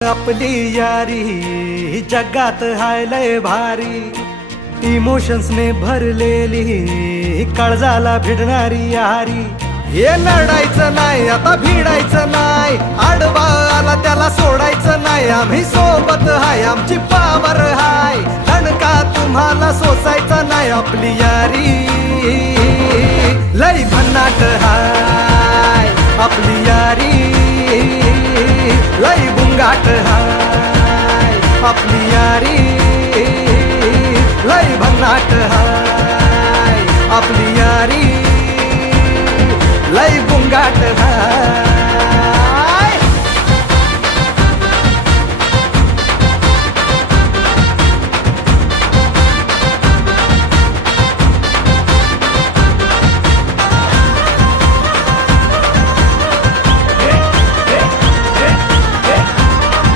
आपली यारी जगात हाय लय भारी, इमोशन्स ने भरलेली काळजाला भिडणारी यारी. हे लढायचं नाही आता भिडायचं नाही, आडवा आला त्याला सोडायचं नाही. आम्ही सोबत हाय आमची पावर हाय, दणका तुम्हाला सोसायचा नाही. आपली यारी लय भन्नाट हाय, आपली यारी लय बुंगाट हाय, आपली यारी